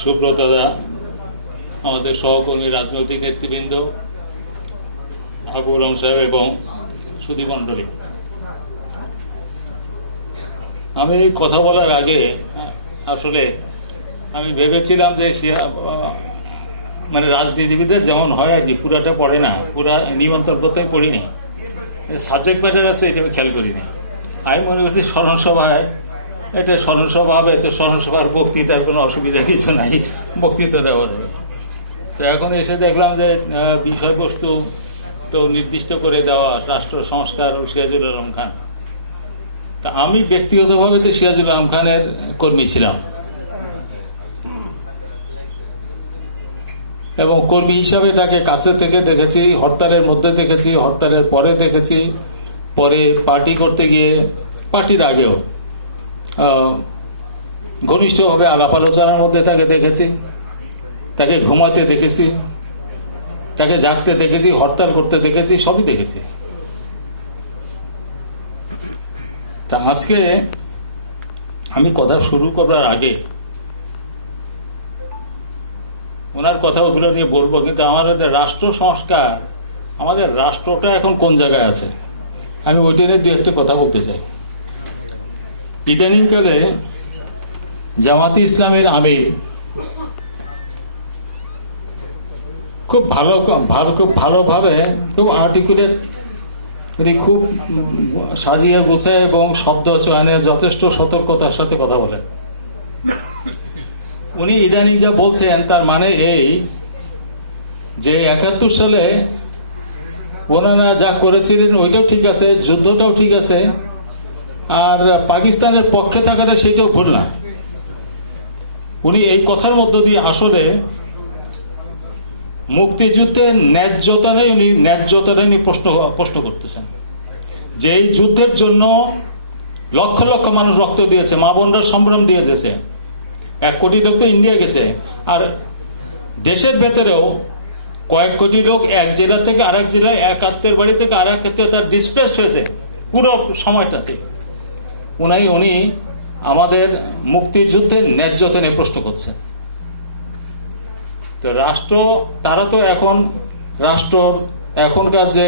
সুব্রত দা, আমাদের সহকর্মী রাজনৈতিক নেতৃবৃন্দ, আবু রহমান সাহেব এবং সুধী মণ্ডলী, আমি কথা বলার আগে আসলে আমি ভেবেছিলাম যে মানে রাজনীতিবিদদের যেমন হয় আর কি, পুরাটা পড়ে না, পুরা নিমন্ত্রণ প্রত্যেক পড়িনি, সাবজেক্ট ম্যাটার আছে এটা আমি খেয়াল করিনি। আমি মনে করছি স্মরণসভায়, এটা স্মরণসভা হবে, তো স্মরণসভার বক্তৃতার কোনো অসুবিধা কিছু নাই, বক্তৃতা দেওয়ার হবে। তো এখন এসে দেখলাম যে বিষয়বস্তু তো নির্দিষ্ট করে দেওয়া, রাষ্ট্র সংস্কার ও সিরাজুল আলম খান। তা আমি ব্যক্তিগতভাবে তো সিরাজুল আলম খানের কর্মী ছিলাম, এবং কর্মী হিসাবে তাকে কাছে থেকে দেখেছি, হরতালের মধ্যে দেখেছি, হরতালের পরে দেখেছি, পরে পার্টি করতে গিয়ে, পার্টির আগেও ঘনিষ্ঠভাবে আলাপ আলোচনার মধ্যে তাকে দেখেছি, তাকে ঘুমাতে দেখেছি, তাকে জাগতে দেখেছি, হরতাল করতে দেখেছি, সবই দেখেছি। তা আজকে আমি কথা শুরু করার আগে ওনার কথাগুলো নিয়ে বলবো, কিন্তু আমাদের রাষ্ট্র সংস্কার, আমাদের রাষ্ট্রটা এখন কোন জায়গায় আছে আমি ওইটা নিয়ে দু একটা কথা বলতে চাই। ইদানিংকালে জামাতে ইসলামের আমির খুব ভালোভাবে, খুব আর্টিকুলেট, খুব সাজিয়ে গুছায় এবং শব্দ চয়নে যথেষ্ট সতর্কতার সাথে কথা বলে। উনি ইদানিং যা বলছেন তার মানে এই যে 71 সালে ওনারা যা করেছিলেন ওইটাও ঠিক আছে, যুদ্ধটাও ঠিক আছে, আর পাকিস্তানের পক্ষে থাকাটা সেইটাও ভুল না। উনি এই কথার মধ্য দিয়ে আসলে মুক্তিযুদ্ধের ন্যায্যতা নিয়ে প্রশ্ন করতেছেন, যে এই যুদ্ধের জন্য লক্ষ লক্ষ মানুষ রক্ত দিয়েছে, মা বোনরা সম্ভ্রম দিয়ে দিয়েছে, 1 কোটি লোক তো ইন্ডিয়া গেছে, আর দেশের ভেতরেও কয়েক কোটি লোক এক জেলা থেকে আরেক জেলায়, এক আত্মীয়ের বাড়ি থেকে আরেক আত্মীয় তার ডিসপ্লেসড হয়েছে পুরো সময়টাতে। উনি আমাদের মুক্তিযুদ্ধের ন্যায্যতা নিয়ে প্রশ্ন করছেন। তো রাষ্ট্র, তারা তো এখন রাষ্ট্রর এখনকার যে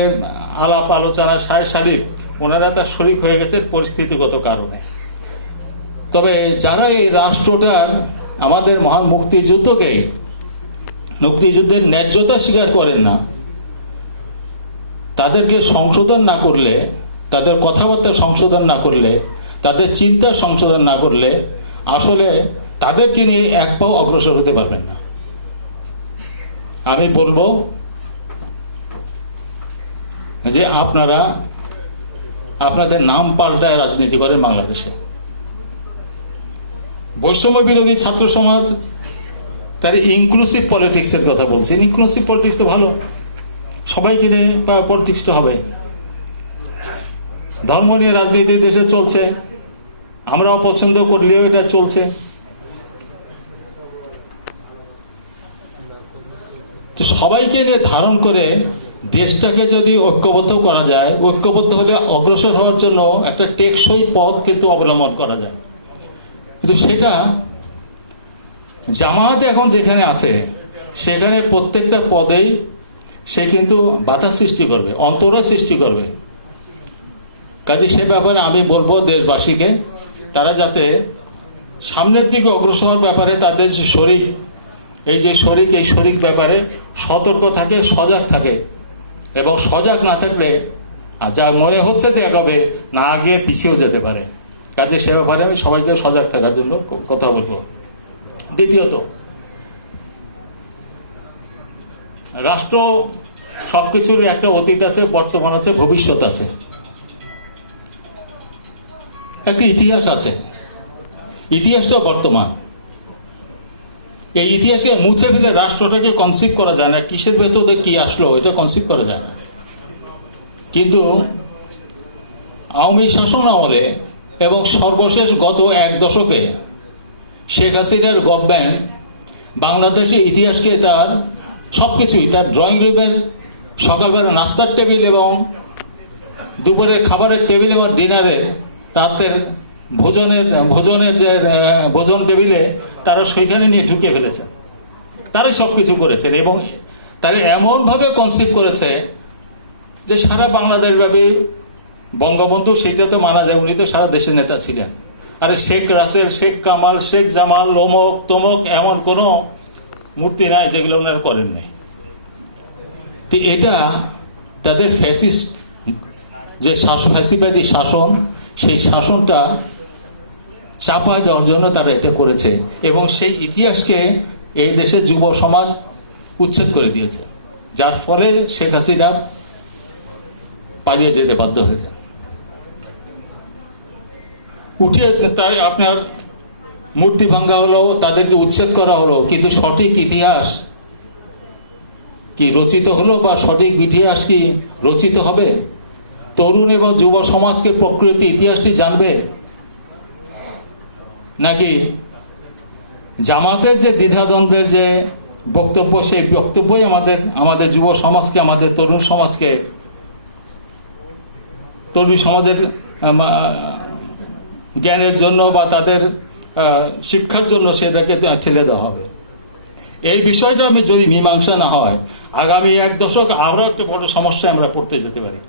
আলাপ আলোচনা সাহেব ওনারা তার শরিক হয়ে গেছে পরিস্থিতিগত কারণে। তবে যারা এই রাষ্ট্রটার, আমাদের মহান মুক্তিযুদ্ধের ন্যায্যতা স্বীকার করেন না, তাদেরকে সংশোধন না করলে, তাদের কথাবার্তা সংশোধন না করলে, তাদের চিন্তা সংশোধন না করলে আসলে তাদেরকে নিয়ে এক পাও অগ্রসর হতে পারবেন না। আমি বলবো যে আপনারা আপনাদের নাম পাল্টায় রাজনীতি করেন বাংলাদেশে। বৈষম্য বিরোধী ছাত্র সমাজ তার ইনক্লুসিভ পলিটিক্সের কথা বলছেন। ইনক্লুসিভ পলিটিক্স তো ভালো, সবাইকে নিয়ে পলিটিক্সটা হবে। ধর্ম নিয়ে রাজনীতি দেশে চলছে, আমরা অপছন্দ করলেও এটা চলছে। তো সবাইকে নিয়ে ধারণ করে দেশটাকে যদি ঐক্যবদ্ধ করা যায়, ঐক্যবদ্ধ হলে অগ্রসর হওয়ার জন্য একটা টেকসই পথ কিন্তু অবলম্বন করা যায়। কিন্তু সেটা জামায়াত এখন যেখানে আছে সেখানে প্রত্যেকটা পদেই সে কিন্তু বাধা সৃষ্টি করবে, অন্তরায় সৃষ্টি করবে। কাজে সে ব্যাপারে আমি বলবো দেশবাসীকে, তারা যাতে সামনের দিকে অগ্রসর হওয়ার ব্যাপারে তাদের যে শরিক, এই শরিক ব্যাপারে সতর্ক থাকে, সজাগ থাকে। এবং সজাগ না থাকলে যা মনে হচ্ছে যে এগোবে, না গিয়ে পিছিয়েও যেতে পারে। কাজে সে ব্যাপারে আমি সবাইকে সজাগ থাকার জন্য কথা বলবো। দ্বিতীয়ত, রাষ্ট্র সবকিছুর একটা অতীত আছে, বর্তমান আছে, ভবিষ্যৎ আছে, একটা ইতিহাস আছে। ইতিহাসটা বর্তমান। এই ইতিহাসকে মুছে ফেলে রাষ্ট্রটাকে কনসিভ করা যায় না। কিসের ভেতরে কি আসলো এটা কনসিভ করা যায় না। কিন্তু আওয়ামী শাসন আমলে এবং সর্বশেষ গত 1 দশকে শেখ হাসিনার গভর্নমেন্ট বাংলাদেশের ইতিহাসকে তার সবকিছুই, তার ড্রয়িং রুমের সকালবেলা নাস্তার টেবিল এবং দুপুরের খাবারের টেবিল এবং ডিনারের রাতের ভোজনের যে ভোজন টেবিলে তারা সেইখানে নিয়ে ঢুকিয়ে ফেলেছে। তারাই সব কিছু করেছেন এবং তারা এমনভাবে কনসেপ্ট করেছে যে সারা বাংলাদেশ ব্যাপী বঙ্গবন্ধু সেইটা তো মানা যায়, উনি তো সারা দেশের নেতা ছিলেন। আরে শেখ রাসেল, শেখ কামাল, শেখ জামাল, অমুক তমক এমন কোনো মূর্তি নাই যেগুলো ওনারা করেন নাই। তো এটা তাদের ফ্যাসিস্ট যে ফ্যাসিবাদী শাসন, সেই শাসনটা চাপায় দেওয়ার জন্য তারা এটা করেছে এবং সেই ইতিহাসকে এই দেশের যুব সমাজ উচ্ছেদ করে দিয়েছে, যার ফলে শেখ হাসিনা পালিয়ে যেতে বাধ্য হয়েছে। উঠিয়ে তাই আপনার মূর্তি ভাঙ্গা হলো, তাদেরকে উচ্ছেদ করা হলো, কিন্তু সঠিক ইতিহাস কি রচিত হলো বা সঠিক ইতিহাস কি রচিত হবে? তরুণ এবং যুব সমাজকে প্রকৃত ইতিহাসটি জানবে, নাকি জামাতের যে দ্বিধাদ্বন্দ্বের যে বক্তব্য, সেই বক্তব্যই আমাদের যুব সমাজকে, আমাদের তরুণ সমাজের জ্ঞানের জন্য বা তাদের শিক্ষার জন্য সেটাকে ঠেলে দেওয়া হবে? এই বিষয়টা আমি যদি মীমাংসা না হয়, আগামী 1 দশক আরও একটা বড় সমস্যায় আমরা পড়তে যেতে পারি।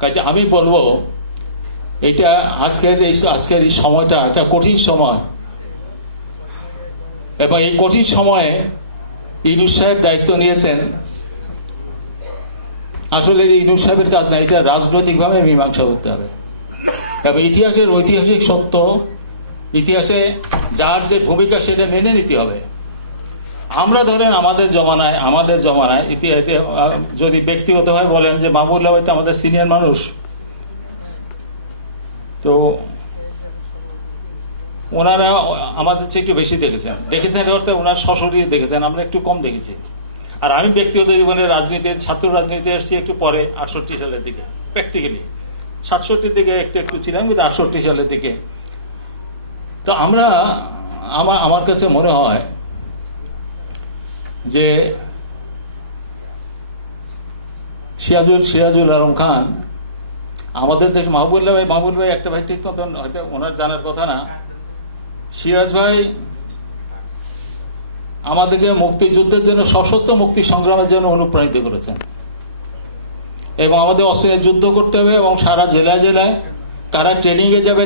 কাজে আমি বলবো এইটা আজকের এই সময়টা একটা কঠিন সময় এবং এই কঠিন সময়ে ইউনূস সাহেব দায়িত্ব নিয়েছেন। আসলে ইউনূস সাহেবের কাজ না, এটা রাজনৈতিকভাবে মীমাংসা করতে হবে এবং ইতিহাসের ঐতিহাসিক সত্য, ইতিহাসে যার যে ভূমিকা সেটা মেনে নিতে হবে। আমরা ধরেন আমাদের জমানায় ইতিহাসে যদি ব্যক্তিগতভাবে বলেন যে মাহবুবুল্লাহ ভাই তো আমাদের সিনিয়র মানুষ, তো ওনারা আমাদের চেয়ে একটু বেশি দেখেছেন অর্থাৎ ওনার সশরীরে দেখেছেন, আমরা একটু কম দেখেছি। আর আমি ব্যক্তিগত জীবনে ছাত্র রাজনীতি এসেছি একটু পরে, 68 সালের দিকে, প্র্যাকটিক্যালি 67 দিকে একটু ছিলাম, কিন্তু 68 সালের দিকে। তো আমার কাছে মনে হয় যে সিরাজুল আলম খান আমাদের দেশ, মাহবুবুল্লাহ ভাই একটা ভাই ঠিক মতন হয়তো ওনার জানার কথা না, সিরাজ ভাই আমাদেরকে মুক্তিযুদ্ধের জন্য, সশস্ত্র মুক্তি সংগ্রামের জন্য অনুপ্রাণিত করেছেন এবং আমাদের অস্ত্রের যুদ্ধ করতে হবে এবং সারা জেলায় কারা ট্রেনিংয়ে যাবে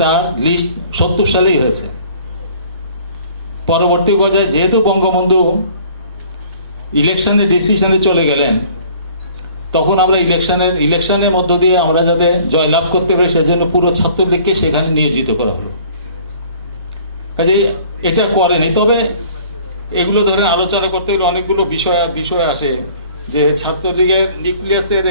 তার লিস্ট 70 সালেই হয়েছে। পরবর্তী পর্যায়ে যেহেতু বঙ্গবন্ধু ইলেকশনের ডিসিশনে চলে গেলেন, তখন আমরা ইলেকশনের মধ্য দিয়ে আমরা যাতে জয়লাভ করতে পারি সেজন্য পুরো ছাত্রলীগকে সেখানে নিয়োজিত করা হলো। কাজে এটা করেনি। তবে এগুলো ধরেন আলোচনা করতে গেলে অনেকগুলো বিষয় আসে, যে ছাত্রলীগের নিউক্লিয়াসের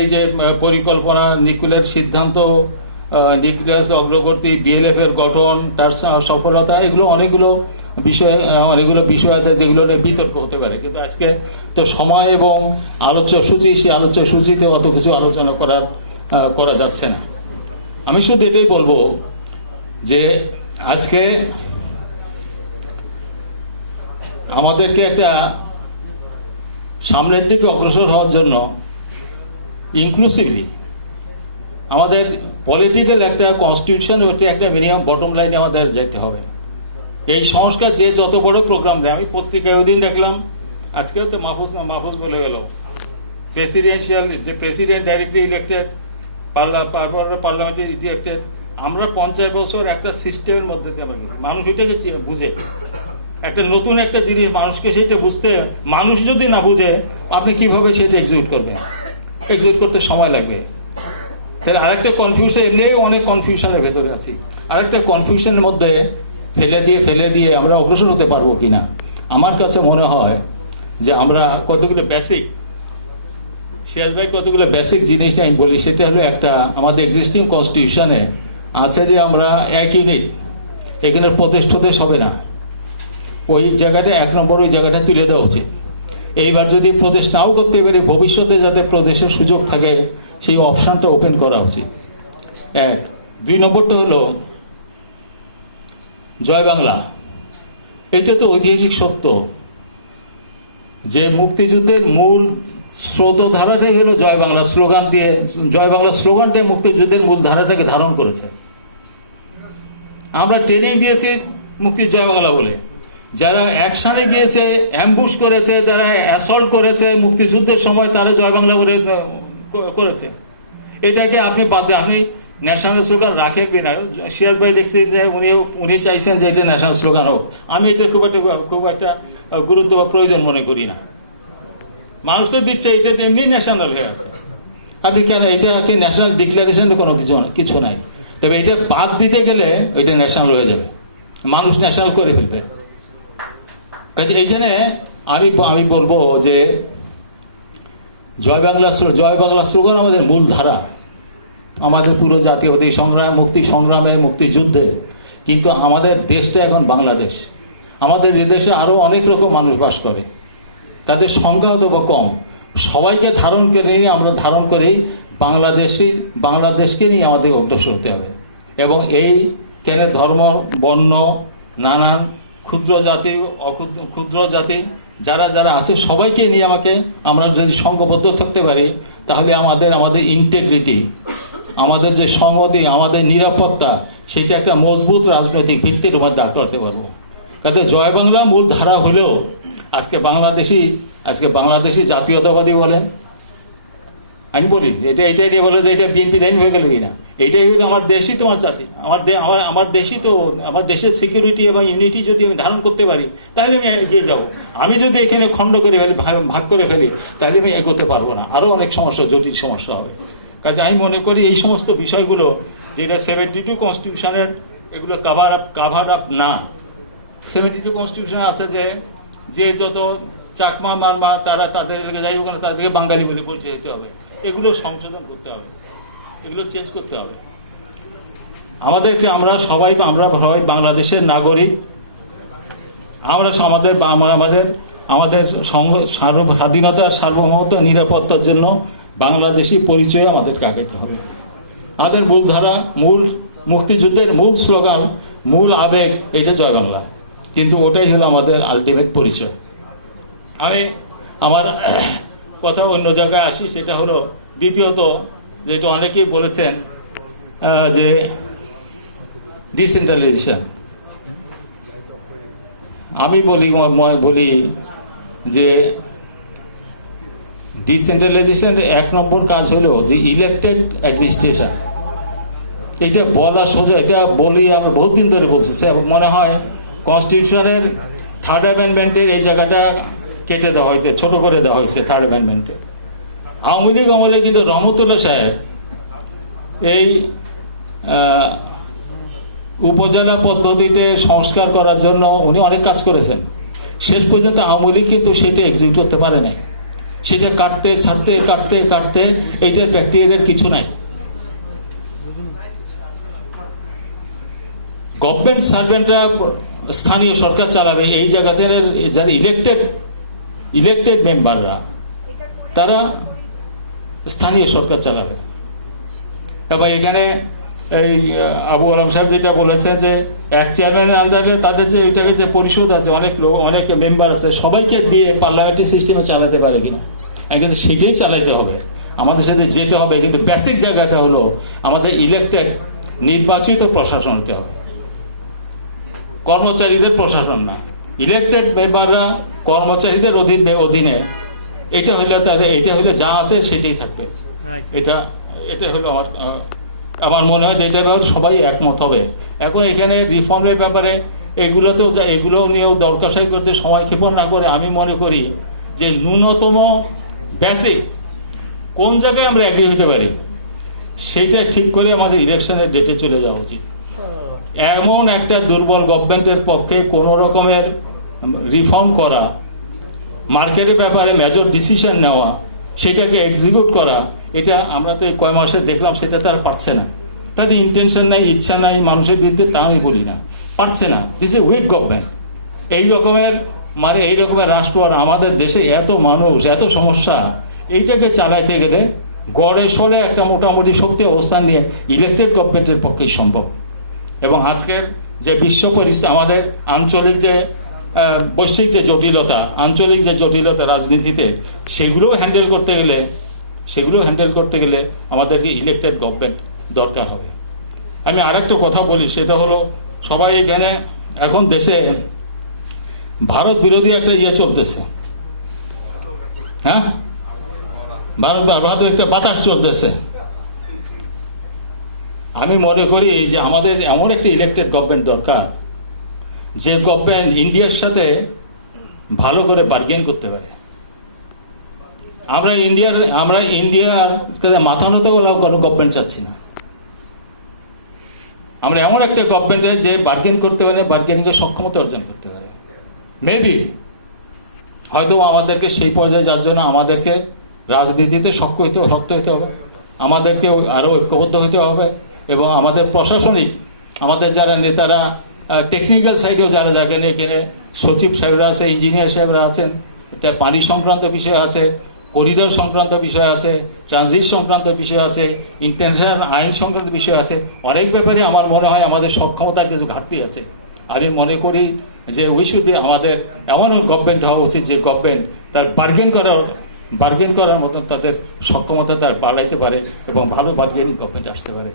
এই যে পরিকল্পনা, নিউক্লিয়ার সিদ্ধান্ত, নিউক্লিয়াস অগ্রগতি, বিএলএফ এর গঠন, তার সফলতা, এগুলো অনেকগুলো বিষয় আছে যেগুলো নিয়ে বিতর্ক হতে পারে। কিন্তু আজকে তো সময় এবং সেই আলোচ্য সূচিতে অত কিছু আলোচনা করা যাচ্ছে না। আমি শুধু এটাই বলবো যে আজকে আমাদেরকে একটা সামনের দিকে অগ্রসর হওয়ার জন্য ইনক্লুসিভলি আমাদের পলিটিক্যাল একটা কনস্টিটিউশন, ওটা একটা মিনিমাম বটম লাইনে আমাদের যেতে হবে। এই সংস্কার যে যত বড় প্রোগ্রাম দেয়, আমি পত্রিকায় ওই দিন দেখলাম, আজকেও তো মাহফুজ বলে গেল, প্রেসিডেন্ট ডাইরেক্টলি ইলেক্টেড, পার্লামেন্টে ইলেক্টেড। আমরা 50 বছর একটা সিস্টেমের মধ্যে দিয়ে আমরা গেছি। মানুষ ওইটাকে বুঝে, একটা নতুন একটা জিনিস মানুষকে সেটা বুঝতে, মানুষ যদি না বুঝে আপনি কিভাবে সেটা এক্সিকিউট করবেন? এক্সিকিউট করতে সময় লাগবে। তাহলে আরেকটা কনফিউশন, এমনি অনেক কনফিউশনের ভেতরে আছি, আরেকটা কনফিউশনের মধ্যে ফেলে দিয়ে আমরা অগ্রসর হতে পারবো কিনা। আমার কাছে মনে হয় যে আমরা কতগুলো বেসিক, সিরাজ ভাই কতগুলো বেসিক জিনিসটা আমি বলি, সেটা হলো একটা, আমাদের এক্সিস্টিং কনস্টিটিউশনে আছে যে আমরা 1 ইউনিট, এখানে প্রদেশ হবে না, ওই জায়গাটা 1 নম্বর ওই জায়গাটা তুলে দেওয়া উচিত। এইবার যদি প্রদেশ নাও করতে পারি, ভবিষ্যতে যাতে প্রদেশের সুযোগ থাকে সেই অপশানটা ওপেন করা উচিত। 1। 2 নম্বরটা হলো জয় বাংলা। এটা তো ঐতিহাসিক সত্য যে মুক্তিযুদ্ধের মূল স্রোতধারাটাই হলো জয় বাংলা স্লোগান দিয়ে, জয় বাংলা স্লোগানটাই মুক্তিযুদ্ধের মূল ধারাটাকে ধারণ করেছে। আমরা ট্রেনিং দিয়েছি মুক্তির জয় বাংলা বলে, যারা অ্যাকশনে গিয়েছে, অ্যাম্বুশ করেছে, যারা অ্যাসল্ট করেছে মুক্তিযুদ্ধের সময়, তারা জয় বাংলা বলে করেছে। এটাকে আপনি বাদ দেন, আপনি ন্যাশনাল স্লোগান রাখেন কিনা। সিরাজ ভাই দেখছি যে উনি চাইছেন যে এটা ন্যাশনাল স্লোগান হোক। আমি এটা খুব একটা গুরুত্ব বা প্রয়োজন মনে করি না। মানুষ তো দিচ্ছে, এটা তো এমনি ন্যাশনাল হয়ে আছে। আপনি কেন এটাকে ন্যাশনাল ডিক্লারেশনের কোনো কিছু নাই। তবে এটা বাদ দিতে গেলে এটা ন্যাশনাল হয়ে যাবে, মানুষ ন্যাশনাল করে ফেলবে। কাজে এইখানে আমি বলবো যে জয় বাংলা স্লোগান আমাদের মূল ধারা, আমাদের পুরো জাতীয়বাদী সংগ্রাম, মুক্তি সংগ্রামে, মুক্তিযুদ্ধে। কিন্তু আমাদের দেশটা এখন বাংলাদেশ। আমাদের এ দেশে আরও অনেক রকম মানুষ বাস করে, তাদের সংখ্যা হয়তো বা কম। সবাইকে ধারণ করে নিয়ে আমরা ধারণ করেই বাংলাদেশকে নিয়ে আমাদের অগ্রসর হতে হবে। এবং এইখানে ধর্ম, বর্ণ, নানান ক্ষুদ্র জাতি, ক্ষুদ্র জাতি যারা আছে সবাইকে নিয়ে আমরা যদি সংঘবদ্ধ থাকতে পারি, তাহলে আমাদের ইন্টিগ্রিটি, আমাদের যে সংহতি, আমাদের নিরাপত্তা, সেটা একটা মজবুত রাজনৈতিক ভিত্তির উপর দাঁড় করতে পারবো। কাজে জয় বাংলা মূল ধারা হলেও আজকে বাংলাদেশি জাতীয়তাবাদী বলে, আমি বলি এইটাই নিয়ে বলে যে এটা বিএনপি লাইন হয়ে গেল কিনা। এইটাই হলো আমার দেশই তোমার জাতি, আমার দেশই তো, আমার দেশের সিকিউরিটি এবং ইউনিটি যদি আমি ধারণ করতে পারি, তাহলে আমি এগিয়ে যাবো। আমি যদি এখানে খণ্ড করে ফেলি, ভাগ করে ফেলি, তাহলে আমি এগোতে পারবো না, আরও অনেক সমস্যা, জটিল সমস্যা হবে। কাজে আমি মনে করি এই সমস্ত বিষয়গুলো যেটা 72 কনস্টিটিউশনের, এগুলো কাভার আপ না। 72 কনস্টিটিউশন আছে যে যত চাকমা মারমা তারা তাদের যাই হোক না, তাদেরকে বাঙালি বলে পরিচয় হতে হবে। এগুলো সংশোধন করতে হবে, এগুলো চেঞ্জ করতে হবে। আমরা সবাই বাংলাদেশের নাগরিক। আমাদের স্বাধীনতা, সার্বভৌমত্ব, নিরাপত্তার জন্য বাংলাদেশি পরিচয় আমাদেরকে আগাইতে হবে। আমাদের মূল ধারা, মুক্তিযুদ্ধের মূল স্লোগান, মূল আবেগ, এটা জয় বাংলা। কিন্তু ওটাই হলো আমাদের আলটিমেট পরিচয়। আমি আমার কথা অন্য জায়গায় আসি, সেটা হলো দ্বিতীয়ত, যেটা অনেকেই বলেছেন যে ডিসেন্ট্রালাইজেশন। আমি বলি যে ডিসেন্ট্রালাইজেশনের 1 নম্বর কাজ হলো যে ইলেকটেড অ্যাডমিনিস্ট্রেশন। এটা বলা সোজা, এটা বলি আমরা বহুত দিন ধরে বলছি। মনে হয় কনস্টিটিউশনের 3rd অ্যামেন্ডমেন্টের এই জায়গাটা কেটে দেওয়া হয়েছে, ছোট করে দেওয়া হয়েছে 3rd অ্যামেন্ডমেন্টে। আওয়ামী লীগ আমলে কিন্তু রহমতুল্লাহ সাহেব এই উপজেলা পদ্ধতিতে সংস্কার করার জন্য উনি অনেক কাজ করেছেন। শেষ পর্যন্ত আওয়ামী লীগ কিন্তু সেটা এক্সিকিউট করতে পারে নাই। সেটা কাটতে এইটার প্র্যাকটিক্যালের কিছু নাই। গভর্নমেন্ট সার্ভেন্টরা স্থানীয় সরকার চালাবে, এই জায়গাতে যারা ইলেকটেড মেম্বাররা তারা স্থানীয় সরকার চালাবে। এবং এখানে এই আবু আলম সাহেব যেটা বলেছেন যে এক চেয়ারম্যানের আন্ডারে তাদের যে ওইটাকে যে পরিষদ আছে, অনেক মেম্বার আছে, সবাইকে দিয়ে পার্লামেন্টারি সিস্টেমে চালাতে পারে কিনা, কিন্তু সেটাই চালাইতে হবে, আমাদের সাথে যেতে হবে। কিন্তু বেসিক জায়গাটা হলো আমাদের ইলেকটেড, নির্বাচিত প্রশাসন হতে হবে, কর্মচারীদের প্রশাসন না। ইলেকটেড মেম্বাররা কর্মচারীদের অধীনে, এটা হলে যা আছে সেটাই থাকবে। এটা হলো আমার মনে হয় যে এটা সবাই একমত হবে। এখন এখানে রিফর্মের ব্যাপারে এগুলো নিয়েও দরকারসাই করতে সময় ক্ষেপণ না করে আমি মনে করি যে ন্যূনতম বেসিক কোন জায়গায় আমরা এগ্রি হতে পারি সেইটা ঠিক করে আমাদের ইলেকশনের ডেটে চলে যাওয়া উচিত। এমন একটা দুর্বল গভর্নমেন্টের পক্ষে কোনো রকমের রিফর্ম করা, মার্কেটের ব্যাপারে মেজর ডিসিশন নেওয়া, সেটাকে এক্সিকিউট করা, এটা আমরা তো এই কয় মাসে দেখলাম সেটা তারা পারছে না। তাদের ইন্টেনশন নাই, ইচ্ছা নাই মানুষের বিরুদ্ধে, তা আমি বলি না, পারছে না। This a weak government. এই রকমের রাষ্ট্র আর আমাদের দেশে এত মানুষ, এত সমস্যা, এইটাকে চালাইতে গেলে গড়ে সরে একটা মোটামুটি শক্তি অবস্থান নিয়ে ইলেকটেড গভর্নমেন্টের পক্ষেই সম্ভব। এবং আজকের যে বিশ্ব পরিস্থিতি, আমাদের আঞ্চলিক যে বৈশ্বিক যে জটিলতা, আঞ্চলিক যে জটিলতা রাজনীতিতে, সেগুলোও হ্যান্ডেল করতে গেলে আমাদেরকে ইলেকটেড গভর্নমেন্ট দরকার হবে। আমি আরেকটা কথা বলি, সেটা হলো সবাই এখানে এখন দেশে ভারত বিরোধী একটা চলতেছে, হ্যাঁ, ভারত একটা বাতাস চলতেছে। আমি মনে করি যে আমাদের এমন একটা ইলেকটেড গভর্নমেন্ট দরকার, যে গভর্নমেন্ট ইন্ডিয়ার সাথে ভালো করে বার্গেন করতে পারে। আমরা ইন্ডিয়ার মাথা নত কোনো গভর্নমেন্ট চাচ্ছি না। আমরা এমন একটা গভর্নমেন্টে যে বার্গেন করতে পারে, বার্গেনিংয়ের সক্ষমতা অর্জন করতে পারে। মেবি হয়তো আমাদেরকে সেই পর্যায়ে যাওয়ার জন্য আমাদেরকে রাজনীতিতে শক্ত হইতে হবে, আমাদেরকে আরও ঐক্যবদ্ধ হতে হবে, এবং আমাদের প্রশাসনিক, আমাদের যারা নেতারা টেকনিক্যাল সাইডেও যারা জানেন, এখানে সচিব সাহেবরা আছে, ইঞ্জিনিয়ার সাহেবরা আছেন, পানি সংক্রান্ত বিষয় আছে, করিডোর সংক্রান্ত বিষয় আছে, ট্রানজিট সংক্রান্ত বিষয় আছে, ইন্টারন্যাশনাল আইন সংক্রান্ত বিষয় আছে। অনেক ব্যাপারে আমার মনে হয় আমাদের সক্ষমতার কিছু ঘাটতি আছে। আমি মনে করি যে আমাদের এমন গভর্নমেন্ট হওয়া উচিত যে গভর্নমেন্ট তার বার্গেন করার মতন তাদের সক্ষমতা তার বাড়াইতে পারে এবং ভালো বার্গেনিং গভর্নমেন্ট আসতে পারে।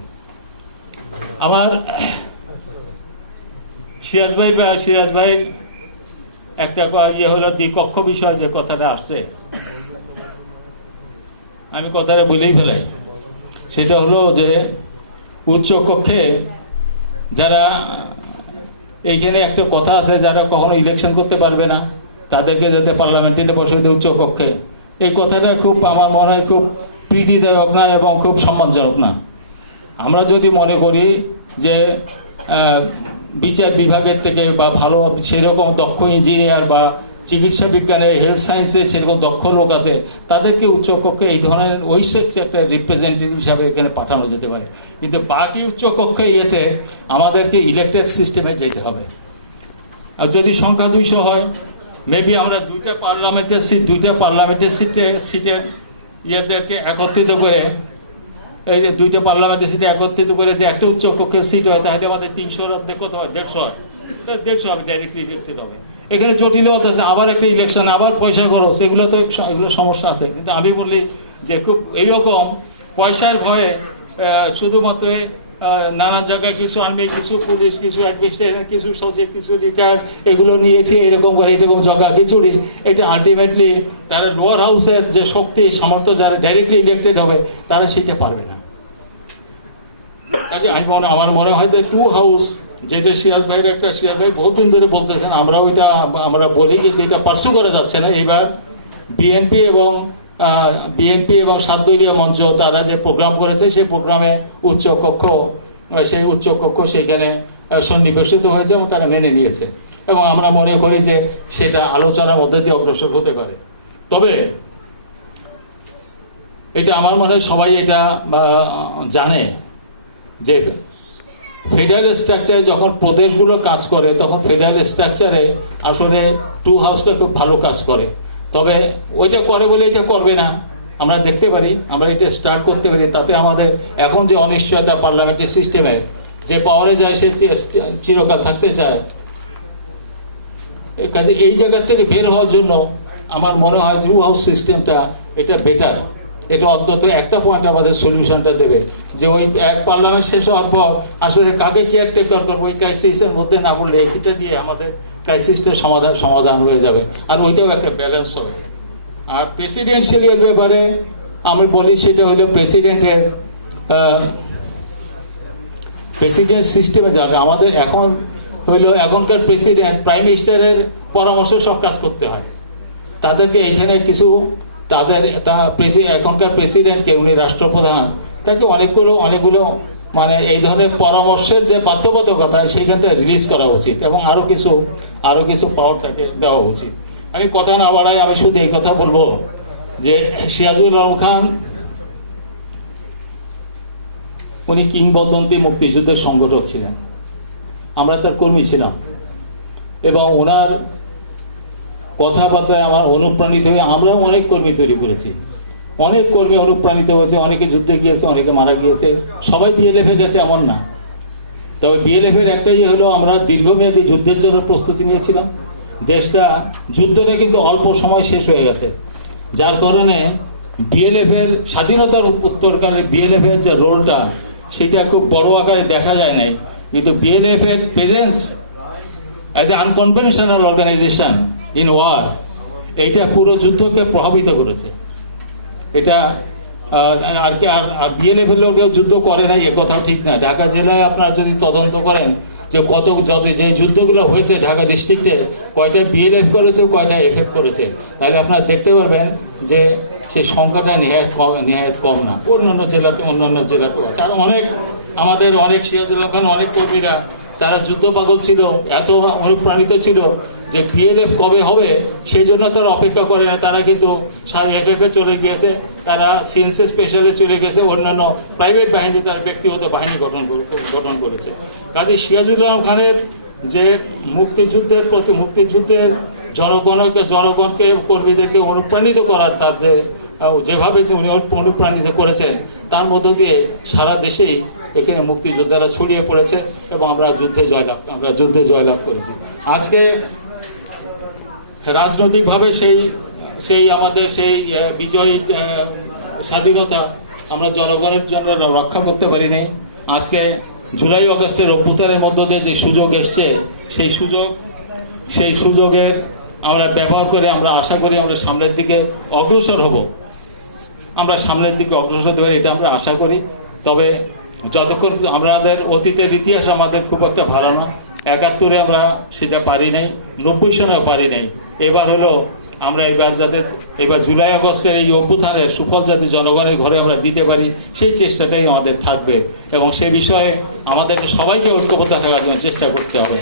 আমার সিরাজ ভাইয়ের একটা হলো দ্বিকক্ষ বিষয়, যে কথাটা আসছে, আমি কথাটা বলেই ফেলাই। সেটা হলো যে উচ্চ কক্ষে যারা, এইখানে একটা কথা আছে, যারা কখনো ইলেকশন করতে পারবে না তাদেরকে যাতে পার্লামেন্টে বসে দেয় উচ্চ কক্ষে। এই কথাটা খুব আমার মনে হয় খুব প্রীতিদায়ক না এবং খুব সম্মানজনক না। আমরা যদি মনে করি যে বিচার বিভাগের থেকে বা ভালো সেরকম দক্ষ ইঞ্জিনিয়ার বা চিকিৎসা বিজ্ঞানে, হেলথ সায়েন্সে সেরকম দক্ষ লোক আছে, তাদেরকে উচ্চকক্ষে এই ধরনের ওই সেক্সে একটা রিপ্রেজেন্টেটিভ হিসাবে এখানে পাঠানো যেতে পারে। কিন্তু বাকি উচ্চকক্ষে আমাদেরকে ইলেকটেড সিস্টেমে যেতে হবে। আর যদি সংখ্যা 200 হয়, মেবি আমরা দুইটা পার্লামেন্টের সিটে ইয়েদেরকে একত্রিত করে, এই যে দুইটা পার্লামেন্টের সিটে একত্রিত করে যে একটা উচ্চকক্ষের সিট হয়, তাহলে আমাদের 300 কত হয়, 150 হয়, 150 হবে, ডাইরেক্টলি ইলেক্টেড হবে। এখানে জটিলতা আছে, আবার একটা ইলেকশন, আবার পয়সা খরচ, এগুলো সমস্যা আছে। কিন্তু আমি বলি যে খুব এইরকম পয়সার ভয়ে শুধুমাত্র নানা জায়গায় কিছু আর্মি, কিছু পুলিশ, কিছু অ্যাডমিনিস্ট্রেশন, কিছু সচিব, কিছু রিটায়ার, এগুলো নিয়ে ঠিক এরকম জগা খিচুড়ি, এটা আলটিমেটলি তারা লোয়ার হাউসের যে শক্তি সামর্থ্য, যারা ডাইরেক্টলি ইলেক্টেড হবে, তারা সেটা পারবে না। কাজে আমার মনে হয় যে 2 হাউস, যেটা সিরাজ ভাই বহুদিন ধরে বলতেছেন, আমরা বলি যে এটা পার্সু করা যাচ্ছে না। এবার বিএনপি এবং 7 দলীয় মঞ্চ তারা যে প্রোগ্রাম করেছে, সেই প্রোগ্রামে সেই উচ্চকক্ষ সেখানে সন্নিবেশিত হয়েছে এবং তারা মেনে নিয়েছে, এবং আমরা মনে করি যে সেটা আলোচনার মধ্যে দিয়ে অগ্রসর হতে পারে। তবে এটা আমার মনে হয় সবাই এটা জানে যে ফেডারেল স্ট্রাকচারে যখন প্রদেশগুলো কাজ করে, তখন ফেডারেল স্ট্রাকচারে আসলে 2 হাউসটা খুব ভালো কাজ করে। তবে ওইটা করে বলে এটা করবে না, আমরা দেখতে পারি, আমরা এটা স্টার্ট করতে পারি। তাতে আমাদের এখন যে অনিশ্চয়তা পার্লামেন্টারি সিস্টেমের, যে পাওয়ারে যায় সে চিরকাল থাকতে চায়, কাজে এই জায়গার থেকে বের হওয়ার জন্য আমার মনে হয় 2 হাউস সিস্টেমটা এটা বেটার। এটা অন্তত একটা পয়েন্ট আমাদের সলিউশনটা দেবে, যে ওই এক পার্লামেন্ট শেষ হওয়ার পর আসলে কাকে কেয়ারটেকার করবো, ওই ক্রাইসিসের মধ্যে না পড়লে এটা দিয়ে আমাদের ক্রাইসিসটার সমাধান হয়ে যাবে, আর ওইটাও একটা ব্যালেন্স হবে। আর প্রেসিডেন্সিয়াল ব্যাপারে আমি বলি, সেটা হলো প্রেসিডেন্ট সিস্টেমে যাবে। আমাদের এখনকার প্রেসিডেন্ট, প্রাইম মিনিস্টারের পরামর্শ সব কাজ করতে হয়। তাদেরকে এইখানে কিছু এখনকার প্রেসিডেন্টকে, উনি রাষ্ট্রপ্রধান, তাকে অনেকগুলো মানে এই ধরনের পরামর্শের যে বাধ্যবাধকতা, সেইখান থেকে রিলিজ করা উচিত, এবং আরো কিছু পাওয়ার তাকে দেওয়া উচিত। আমি কথা না বাড়াই, আমি শুধু এই কথা বলবো যে সিরাজুল আলম খান উনি কিংবদন্তি মুক্তিযুদ্ধের সংগঠক ছিলেন, আমরা তার কর্মী ছিলাম, এবং ওনার কথাবার্তায় আমার অনুপ্রাণিত হয়ে আমরাও অনেক কর্মী তৈরি করেছি। অনেক কর্মী অনুপ্রাণিত হয়েছে, অনেকে যুদ্ধে গিয়েছে, অনেকে মারা গিয়েছে, সবাই বিএলএফে গেছে এমন না। তবে বিএলএফের একটাই হলো, আমরা দীর্ঘমেয়াদী যুদ্ধের জন্য প্রস্তুতি নিয়েছিলাম, দেশটা যুদ্ধটা কিন্তু অল্প সময় শেষ হয়ে গেছে, যার কারণে বিএলএফ এর স্বাধীনতার উত্তরকালে বিএলএফ এর যে রোলটা সেটা খুব বড় আকারে দেখা যায় নাই, কিন্তু বিএলএফ এর presence as a unconventional organisation in war এইটা পুরো যুদ্ধকে প্রভাবিত করেছে। এটা আর কি আর বিএলএফ এর লোকেও যুদ্ধ করে নাই এ কথাও ঠিক না। ঢাকা জেলায় আপনারা যদি তদন্ত করেন যে যে যুদ্ধগুলো হয়েছে ঢাকা ডিস্ট্রিক্টে কয়টা বিএলএফ করেছে কয়টা এফএফ করেছে, তাহলে আপনারা দেখতে পারবেন যে সেই সংখ্যাটা নেহায়েত কম না। অন্যান্য জেলাতেও আছে। আর আমাদের অনেক সিরাজুল্লাহ খান অনেক কর্মীরা তারা যুদ্ধ পাগল ছিল, এত অনুপ্রাণিত ছিল যে বিএলএফ কবে হবে সেই জন্য তারা অপেক্ষা করে না, তারা কিন্তু এফএফ এ চলে গিয়েছে, তারা সিএনসি স্পেশালে চলে গেছে, অন্যান্য প্রাইভেট বাহিনী তার ব্যক্তিগত বাহিনী গঠন করেছে। কাজে সিরাজুল্লাহ খানের যে মুক্তিযুদ্ধের জনগণকে কর্মীদেরকে অনুপ্রাণিত করার তার যেভাবে উনি অনুপ্রাণিত করেছেন তার মধ্য দিয়ে সারা দেশেই এখানে মুক্তিযোদ্ধারা ছড়িয়ে পড়েছে এবং আমরা যুদ্ধে জয়লাভ করেছি। আজকে রাজনৈতিকভাবে আমাদের সেই বিজয়ী স্বাধীনতা আমরা জনগণের জন্য রক্ষা করতে পারি নাই। আজকে জুলাই আগস্টের অভ্যুত্থানের মধ্য দিয়ে যে সুযোগ এসছে সেই সুযোগের আমরা ব্যবহার করে আমরা আশা করি আমরা সামনের দিকে অগ্রসর হতে পারি, এটা আমরা আশা করি। তবে যতক্ষণ আমাদের অতীতের ইতিহাস আমাদের খুব একটা ভালো না, ৭১ আমরা সেটা পারি নাই, ৯০ সনেও পারি নাই। আমরা এবার জুলাই আগস্টের এই অভ্যুত্থানের সুফল যাতে জনগণের ঘরে আমরা দিতে পারি সেই চেষ্টাটাই আমাদের থাকবে এবং সে বিষয়ে আমাদেরকে সবাইকে ঐক্যবদ্ধ থাকার জন্য চেষ্টা করতে হবে।